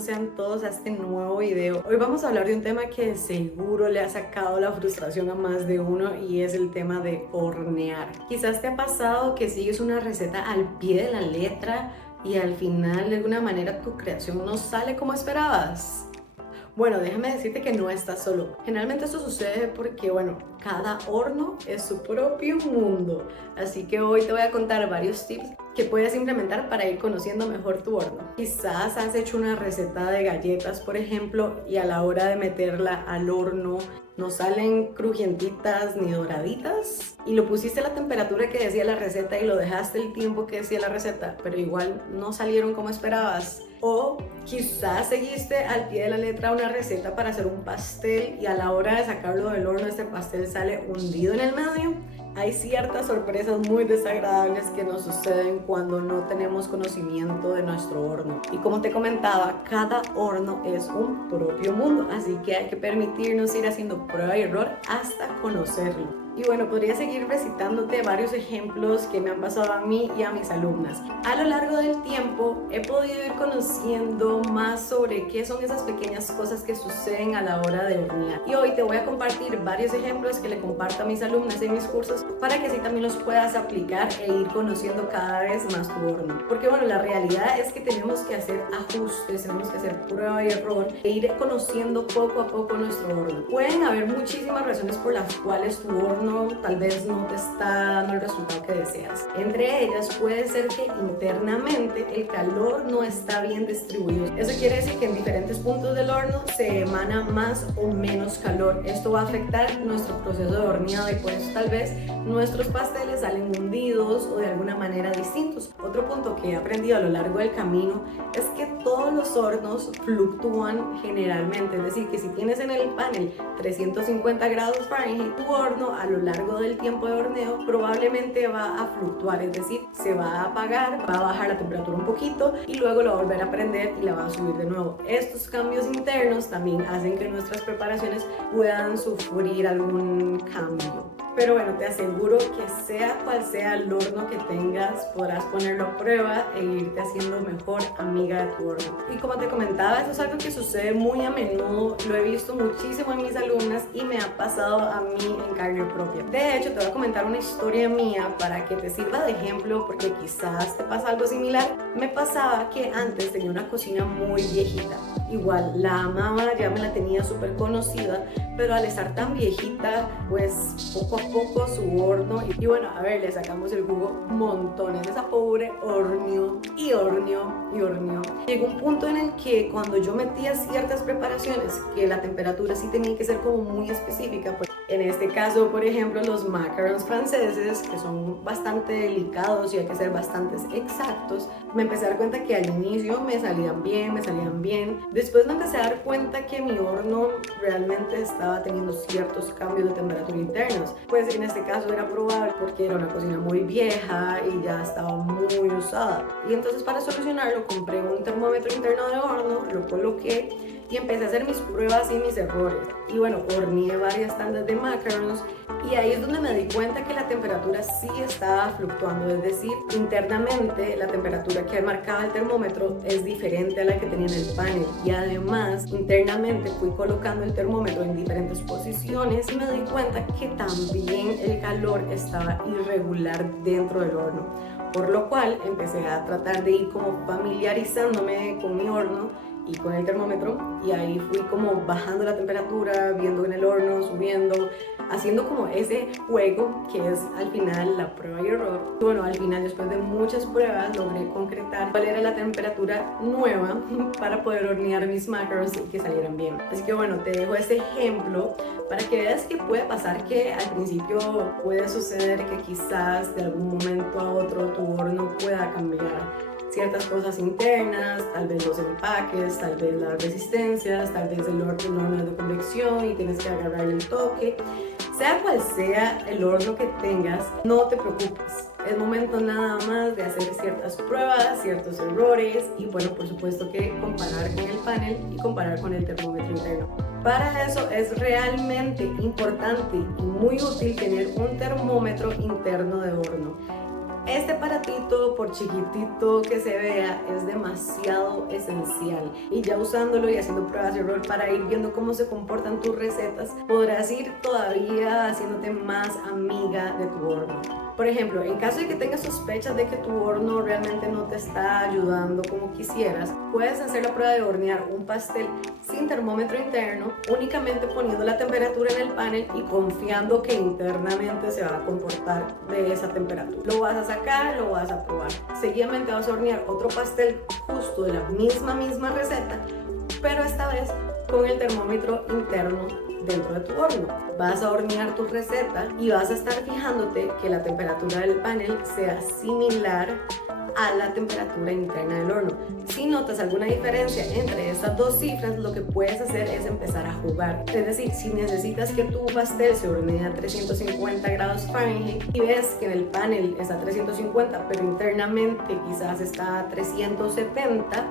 bienvenidos sean todos a este nuevo video. Hoy vamos a hablar de un tema que seguro le ha sacado la frustración a más de uno y es el tema de hornear. Quizás te ha pasado que sigues una receta al pie de la letra y al final de alguna manera tu creación no sale como esperabas. Bueno, déjame decirte que no estás solo. Generalmente esto sucede porque, cada horno es su propio mundo. Así que hoy te voy a contar varios tips que puedes implementar para ir conociendo mejor tu horno. Quizás has hecho una receta de galletas, por ejemplo, y a la hora de meterla al horno no salen crujientitas ni doraditas y lo pusiste a la temperatura que decía la receta y lo dejaste el tiempo que decía la receta, pero igual no salieron como esperabas. O quizás seguiste al pie de la letra una receta para hacer un pastel y a la hora de sacarlo del horno este pastel sale hundido en el medio. Hay ciertas sorpresas muy desagradables que nos suceden cuando no tenemos conocimiento de nuestro horno. Y como te comentaba, cada horno es un propio mundo, así que hay que permitirnos ir haciendo prueba y error hasta conocerlo. Y podría seguir recitándote varios ejemplos que me han pasado a mí y a mis alumnas. A lo largo del tiempo he podido ir conociendo más sobre qué son esas pequeñas cosas que suceden a la hora de hornear. Y hoy te voy a compartir varios ejemplos que le comparto a mis alumnas en mis cursos para que así también los puedas aplicar e ir conociendo cada vez más tu horno. Porque la realidad es que tenemos que hacer ajustes, tenemos que hacer prueba y error e ir conociendo poco a poco nuestro horno. Pueden haber muchísimas razones por las cuales tu horno tal vez no te está dando el resultado que deseas. Entre ellas puede ser que internamente el calor no está bien distribuido. Eso quiere decir que en diferentes puntos del horno se emana más o menos calor. Esto va a afectar nuestro proceso de horneado y por eso tal vez nuestros pasteles salen hundidos o de alguna manera distintos. Otro punto que he aprendido a lo largo del camino es que todos los hornos fluctúan generalmente, es decir, que si tienes en el panel 350 grados Fahrenheit, tu horno a lo largo del tiempo de horneo probablemente va a fluctuar, es decir, se va a apagar, va a bajar la temperatura un poquito y luego lo va a volver a prender y la va a subir de nuevo. Estos cambios internos también hacen que nuestras preparaciones puedan sufrir algún cambio. Pero te aseguro que sea cual sea el horno que tengas, podrás ponerlo a prueba e irte haciendo mejor amiga de tu horno. Y como te comentaba, esto es algo que sucede muy a menudo, lo he visto muchísimo en mis alumnas y me ha pasado a mí en carne propia. De hecho, te voy a comentar una historia mía para que te sirva de ejemplo porque quizás te pasa algo similar. Me pasaba que antes tenía una cocina muy viejita. Igual, la amaba, ya me la tenía súper conocida, pero al estar tan viejita, pues poco a poco su horno, le sacamos el jugo montones. Esa pobre horneó y horneó y horneó. Llegó un punto en el que cuando yo metía ciertas preparaciones, que la temperatura sí tenía que ser como muy específica, pues en este caso, por ejemplo, los macarons franceses, que son bastante delicados y hay que ser bastante exactos, me empecé a dar cuenta que al inicio me salían bien. Después me empecé a dar cuenta que mi horno realmente estaba teniendo ciertos cambios de temperatura internos. Pues en este caso era probable porque era una cocina muy vieja y ya estaba muy usada. Y entonces para solucionarlo compré un termómetro interno de horno, lo coloqué y empecé a hacer mis pruebas y mis errores. Y horneé varias tandas de macarons y ahí es donde me di cuenta que la temperatura sí estaba fluctuando, es decir, internamente la temperatura que marcaba el termómetro es diferente a la que tenía en el panel y además internamente fui colocando el termómetro en diferentes posiciones y me di cuenta que también el calor estaba irregular dentro del horno, por lo cual empecé a tratar de ir como familiarizándome con mi horno y con el termómetro y ahí fui como bajando la temperatura, viendo en el horno, subiendo, haciendo como ese juego que es al final la prueba y error. Al final después de muchas pruebas logré concretar cuál era la temperatura nueva para poder hornear mis macarons y que salieran bien. Así que te dejo ese ejemplo para que veas que puede pasar que al principio puede suceder que quizás de algún momento a otro tu horno pueda cambiar ciertas cosas internas, tal vez los empaques, tal vez las resistencias, tal vez el horno es de convección y tienes que agarrarle el toque. Sea cual sea el horno que tengas, no te preocupes. Es momento nada más de hacer ciertas pruebas, ciertos errores y por supuesto que comparar con el panel y comparar con el termómetro interno. Para eso es realmente importante y muy útil tener un termómetro interno de horno. Este aparatito, por chiquitito que se vea, es demasiado esencial, y ya usándolo y haciendo pruebas y error para ir viendo cómo se comportan tus recetas, podrás ir todavía haciéndote más amiga de tu horno. Por ejemplo, en caso de que tengas sospechas de que tu horno realmente no te está ayudando como quisieras, puedes hacer la prueba de hornear un pastel sin termómetro interno, únicamente poniendo la temperatura en el panel y confiando que internamente se va a comportar de esa temperatura. Lo vas a sacar, lo vas a probar. Seguidamente vas a hornear otro pastel justo de la misma receta, pero esta vez con el termómetro interno dentro de tu horno. Vas a hornear tu receta y vas a estar fijándote que la temperatura del panel sea similar a la temperatura interna del horno. Si notas alguna diferencia entre estas dos cifras, lo que puedes hacer es empezar a jugar. Es decir, si necesitas que tu pastel se hornee a 350 grados Fahrenheit y ves que en el panel está a 350, pero internamente quizás está a 370,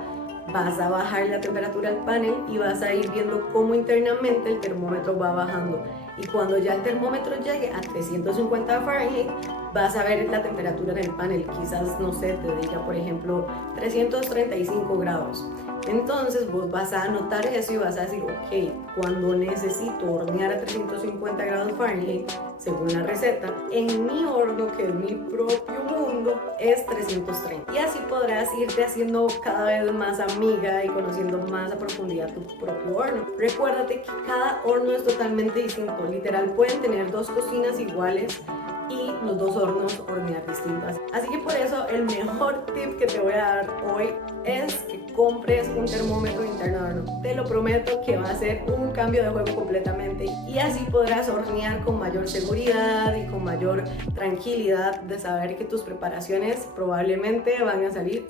vas a bajar la temperatura del panel y vas a ir viendo cómo internamente el termómetro va bajando. Y cuando ya el termómetro llegue a 350 Fahrenheit, vas a ver la temperatura en el panel. Quizás, no sé, te diga, por ejemplo, 335 grados. Entonces vos vas a anotar eso y vas a decir, ok, cuando necesito hornear a 350 grados Fahrenheit, según la receta, en mi horno, que es mi propio mundo, es 330. Y así podrás irte haciendo cada vez más amiga y conociendo más a profundidad tu propio horno. Recuérdate que cada horno es totalmente distinto. Literal, pueden tener dos cocinas iguales y los dos hornos hornear distintas. Así que por eso el mejor tip que te voy a dar hoy es que compres un termómetro interno de horno. Te lo prometo que va a ser un cambio de juego completamente, y así podrás hornear con mayor seguridad y con mayor tranquilidad de saber que tus preparaciones probablemente van a salir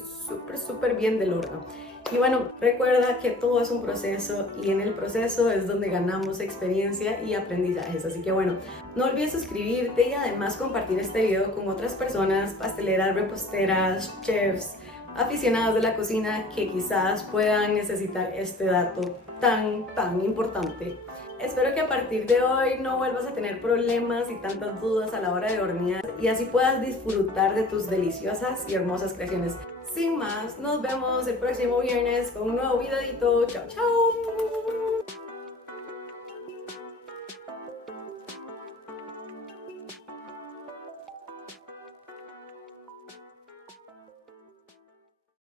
súper bien del horno. Y bueno, recuerda que todo es un proceso, y en el proceso es donde ganamos experiencia y aprendizajes. Así que bueno, no olvides suscribirte y además compartir este video con otras personas, pasteleras, reposteras, chefs, aficionados de la cocina que quizás puedan necesitar este dato tan importante. Espero que a partir de hoy no vuelvas a tener problemas y tantas dudas a la hora de hornear, y así puedas disfrutar de tus deliciosas y hermosas creaciones. Sin más, nos vemos el próximo viernes con un nuevo videito. Chao, chao.